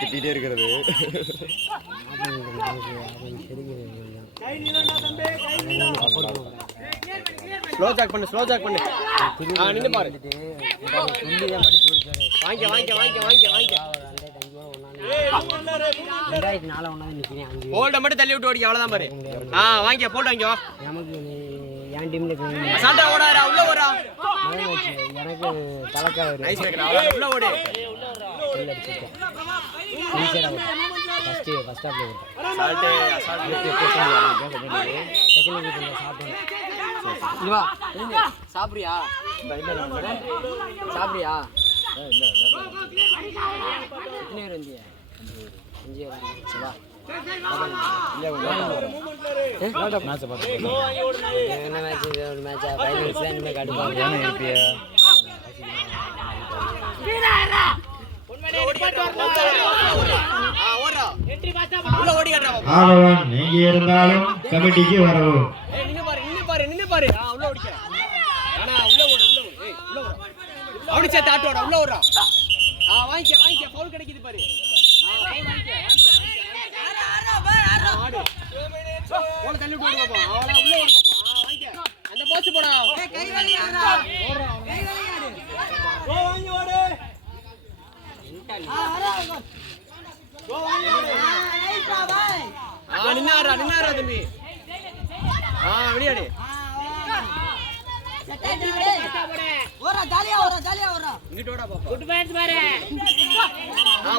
திட்டிகிட்டே இருக்கிறது. Slow jack பண்ணு, slow jack பண்ணு. நின்னு பாரு. வாங்க வாங்க வாங்க வாங்க வாங்க. போல்ட மட்டும் தள்ளி விட்டு ஓடி அவ்வளவுதான் பாரு. வாங்க போல்ட வாங்க. நமக்கு என் டீம்ல சாண்டா ஓடாரா, உள்ள ஓடா. எனக்கு தலக்கா நைஸ் கேக்குறா. உள்ள ஓடு. உள்ள அடிச்சிட்டேன். ஃபர்ஸ்ட் ஆப்ல சால்ட் இங்க வா. சாப்பிடுறியா? சாப்பிடுறியா? कितने रंदी है? 5 வா. மேட்ச் பாத்து. என்ன மேட்ச் இது? ஒரு மேட்சா? ஃபைனல்ஸ் லைன் மே காடு பாரு. என்ன இருப்பியா? வீரரா. உண்மையிலே ரிப்போர்ட் வரணும். ஓடுறா. என்ட்ரி பாத்தா உள்ள ஓடி காட்றா. ஆவன் நீங்க இருந்தாலும் கமிட்டிக்கு வரவும். நின்னு பாரு, நின்னு பாரு, நின்னு பாரு. உள்ள ஓடிக்க. ஆனா உள்ள ஓடு, உள்ள ஓடு. உள்ள ஓடு. அப்படி சேத்து ஆட்டோட உள்ள ஓடுறா. வாங்கிக்க வாங்கிக்க, ஃபவுல் கிடைக்குது பாரு. வாங்கிக்க ஆடு. போல தள்ளி விட்டு பாப்பா. அவள உள்ள ஓடு பாப்பா. வாங்கிக்க. அந்த போஸ்ட் போடா. கை வலி ஆடுறா. ஓடுறா. கை வலி ஆடு. வாங்கி ஓடு. ஆறா. வாங்கி ஓடு. ரைட்டா பாய். நின்னாரா, நின்னாரா தம்பி. வெளியாடு. ஓரா ஜாலியா ஓரா, ஜாலியா ஓரா. இங்கிட்ட ஓடா பாப்பா. குட் பேட்ஸ் பாரு.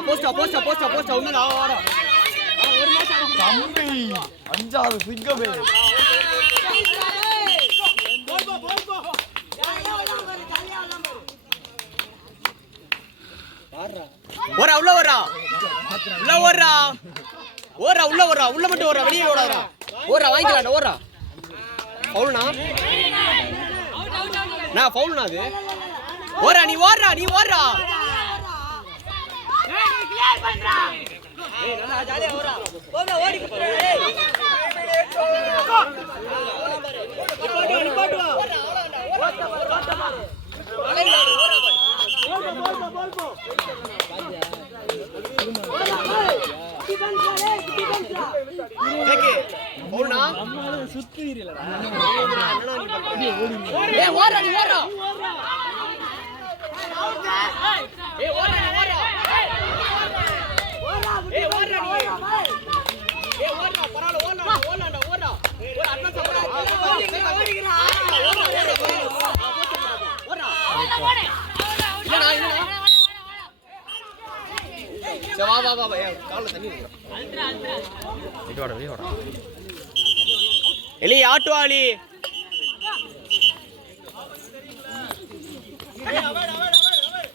போஸ்டா போஸ்டா போஸ்டா போஸ்டா உன்னடா ஓடா. ஒரு மேட்ச் தம்பி அஞ்சாவது சிங்கமே. போல் போ போல் போ. ஜாலியா ஓடலாம் பாரு, ஜாலியா ஓடலாம் பாரு. பாருடா. ஓரா உள்ள ஓரா. உள்ள ஓரா. ஓரா உள்ள ஓரா. உள்ள மட்டும் ஓரா, வெளிய ஓடாதடா. ஓரா வாங்கிடா ஓரா. ஃபவுல்னா? நான் ஃபவுல்னா அது? ஓரா நீ ஓடுறா, நீ ஓடுறா. ஏய் நீ கிளியர் பண்றா. ஏய் நல்லா ஜாலியா ஓடுறா. போங்க ஓடி குத்துற. ஏய் நிப்பாட்டு வா. ஓட்ட பாரு. ஓரா பாரு. போல் போ. ஓடுனா சுத்தி இல்லடா. ஏய் ஓடுறா நீ ஓடுறா. ஏய் ஓடுறா நீ ஓடுறா. ஏய் ஓடுறா நீ. ஏய் ஓடுறா பரவால ஓடுறா ஓடுறா ஓடுறா. ஒரு அட்வான்ஸ் ஓடுறா. ஓடிங்கடா. ஓடுறா. ஓடு. இல்லடா இல்லடா. வா வா வா. கால்ல தண்ணி இருக்கு. Ultra ultra. இது ஓட வெளிய ஓட. எலி ஆட்டுவாளி.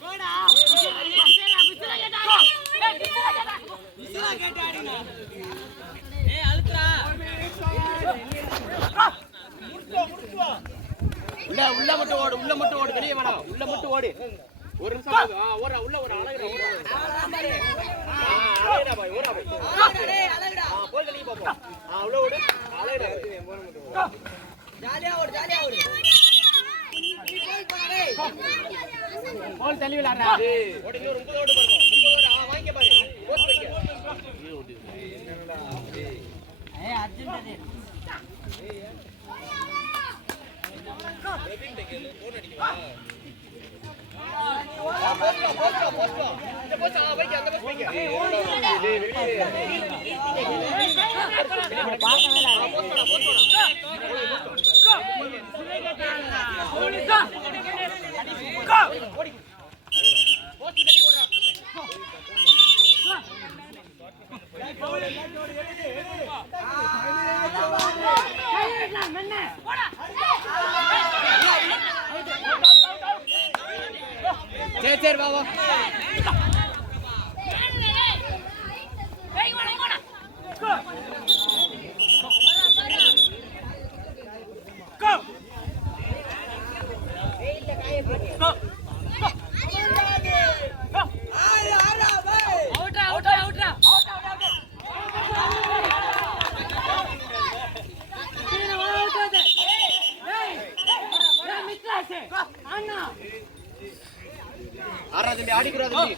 போடா. விசிலா கேட்டாடினா. ஏய் அல்ட்ரா. முட்டு வா. உள்ள மட்டும் ஓடு, உள்ள மட்டும் ஓடு, வெளிய வேணாம். உள்ள மட்டும் ஓடு. ஒரு நிமிஷம் ஓடுறா. உள்ள ஓடுறா. அழகுடா ஓடுறா. அழகுடா பாய் ஓடுறா பாய். டேய் அழகுடா. போல் கலி பாப்போம். உள்ள ஓடு. அழகுடா. ஜாலியா ஓடு, ஜாலியா ஓடு. நீ போல் போடா டேய். போல் தள்ளி விளையாடுறா. ஓடு இன்னொரு 30 ஓடு பாருங்க. 30 ஓடு. வாங்கிக்க பாரு. போஸ்ட் வைக்க. என்னடா ஏய் அர்ஜென்ட் டேய். பிரவீன் டேக்கல போன் அடிக்கவா? போஸ்ட் இந்த போஸ்ட் வைக்க, அந்த போஸ்ட் வைக்க. ஏய் ஓடு. பார்க்கவே இல்ல. போஸ்ட் ஓடி. போஸ்ட் தள்ளி ஓடுறா. மென்ன போடா. சரி வா வா ஆறா தம்பி ஆடிக்குறா தம்பி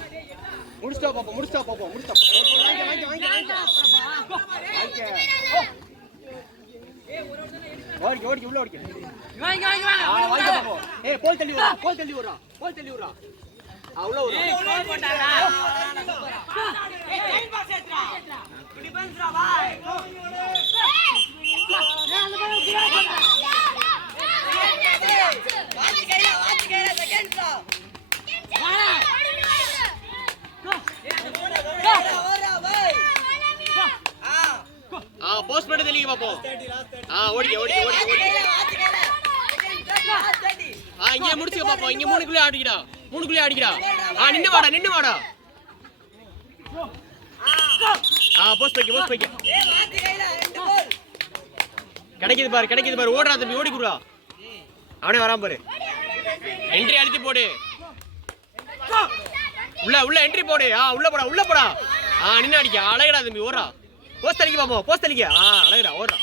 முடிச்சிட்டா பாப்போம் முடிச்சிட்டா ஓடிக்கு உள்ள ஓடிக்கு வாங்க பாப்போம் ஏய் போல் தள்ளி விடுறா உள்ள விடுறா கோல் போட்டாரா ஏய் டைம் பாஸ் ஏத்ரா டிஃபென்ஸ்ரா பாய் வாட்ச் கையில செகண்ட்ஸ்ரா போஸ்ட் பண்ணி தெளிங்க பாப்போம் ஓடிக்க இங்கே முடிச்சுக்க பாப்போம் இங்க மூணுக்குள்ளே அடிக்கடா நின்னு வாடா போஸ்ட் வைக்க கிடைக்குது பாரு ஓடுறா தம்பி ஓடி குடுறா அவனே வராம பாரு என்ட்ரி அழுத்தி போடு உள்ள என்ட்ரி போடு உள்ள போடா நின்னு அடிக்க அழகடா தம்பி ஓடுறா போஸ்ட் அடிக்க பாப்போம் அழகடா ஓடுறா